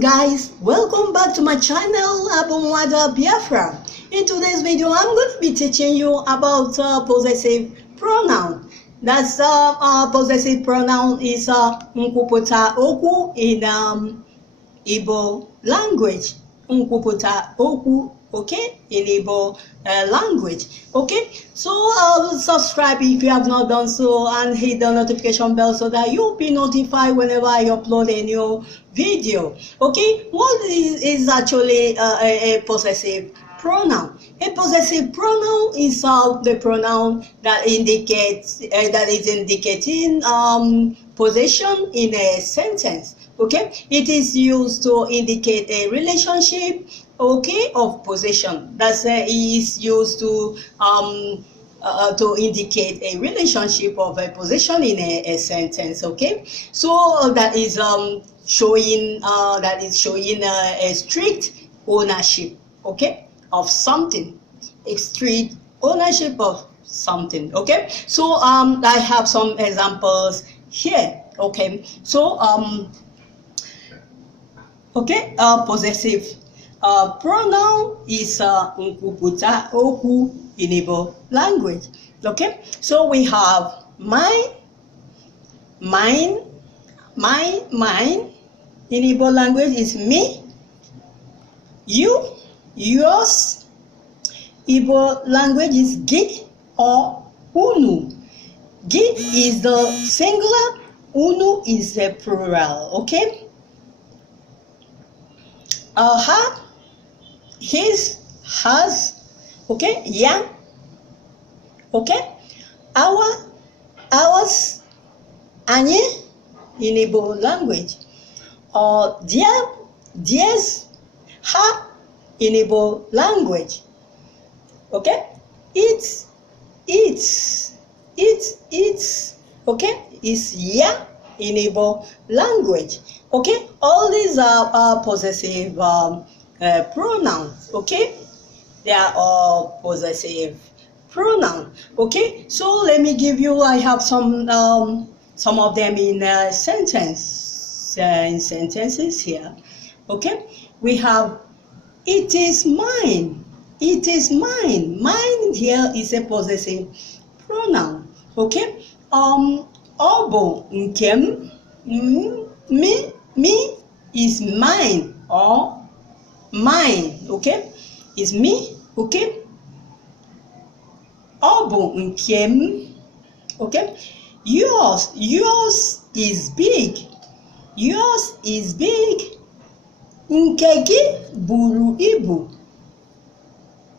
Hello guys, welcome back to my channel Abumwada Biafra. In today's video I'm going to be teaching you about possessive pronoun. That's possessive pronoun is nkwupụta okwu in Igbo language. Nkwupụta okwu, okay, in Igbo language. Okay, so subscribe if you have not done so and hit the notification bell so that you'll be notified whenever I upload a new video. Okay, what is actually a possessive pronoun? A possessive pronoun is the pronoun that indicates that is indicating possession in a sentence. Okay, it is used to indicate a relationship, okay, of possession. That's is used to indicate a relationship of a possession in a sentence. Okay, so that is showing a strict ownership, okay, of something, a strict ownership of something. Okay, so I have some examples here. Okay, so okay, possessive pronoun is nkwupụta okwu in Igbo language. Okay, so we have mine, mine in Igbo language is me, you, yours. Igbo language is gi or unu. Gi is the singular, unu is the plural. Okay, her, his, hers, okay, yeah, okay, ours, Anyi in Igbo language, or their, theirs, her in Igbo language. Okay, it's, okay, is yeah in Igbo language. Okay, all these are possessive pronouns. Okay, they are all possessive pronouns. Okay, so let me give you. I have some of them in sentences here. Okay, we have it is mine. It is mine. Mine here is a possessive pronoun. Okay, obo nkem, me is mine or mine. Okay, is me. Okay, obo nkem. Okay, yours is big. Yours is big. Nkegi buru ibu.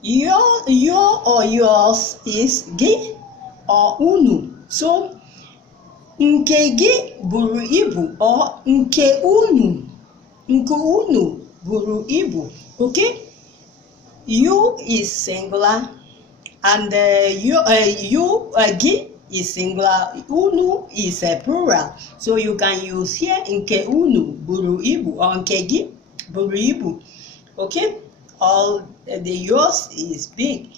Your or yours is gi or unu. So nke gi buru ibu or nke unu buru ibu. Okay, you is singular and gi is singular, unu is a plural. So you can use here nke unu buru ibu or nke gi buru ibu. Okay, all the yours is big.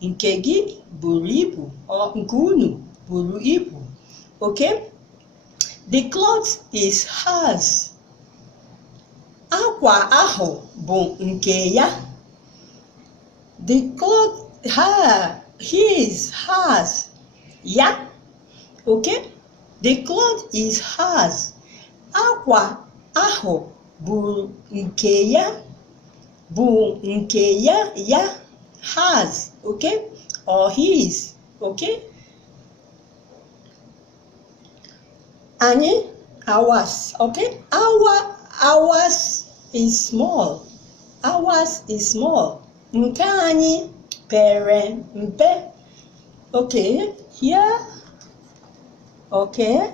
Nke gi buru ibu or nke unu buru ibu. Okay, the cloth is hers. Akwa ahụ bụ nke ya. The cloth, her, his, hers, ya. Okay, the cloth is hers. Akwa ahụ bụ nke ya. Bu nke ya, ya, hers. Okay, or his. Okay, Anyi, ours. Okay, ours is small. Ours is small. Nke anyị pere mpe. Okay, here. Okay,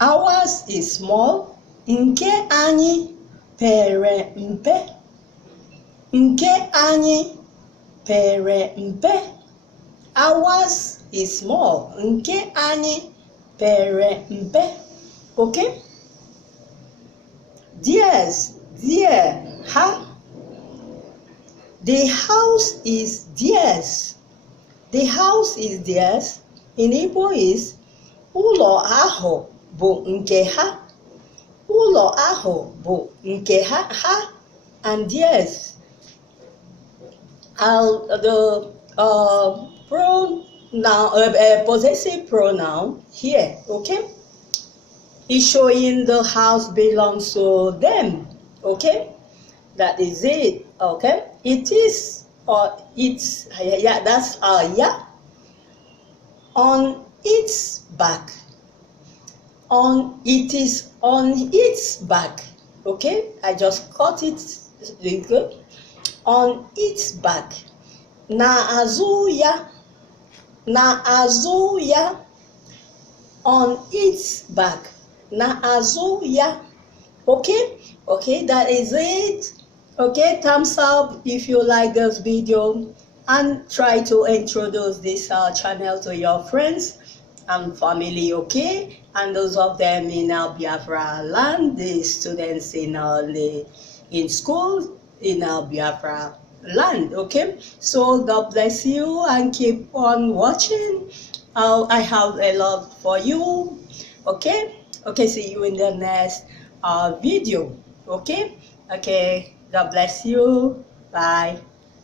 ours is small. Nke anyị pere mpe. Nke anyị pere mpe. Ours is small. Nke anyị pere mpe. Okay, theirs, their, her. The house is theirs. The house is theirs. In Igbo is ụlọ ahụ bụ nke ha. Ụlọ ahụ bụ nke ha. And yes, the possessive pronoun here, okay, is showing the house belongs to them, okay. That is it, okay. It is or it's, yeah, that's yeah. On its back. It is on its back, okay. I just cut it good. On its back. N'azụ ya. On its back. N'azụ ya. Okay, that is it. Okay, thumbs up if you like this video, and try to introduce this channel to your friends and family, okay, and those of them in Biafra land, the students in school in Biafra land, okay. So God bless you and keep on watching. I have a lot for you, okay. See you in the next video, okay. God bless you. Bye.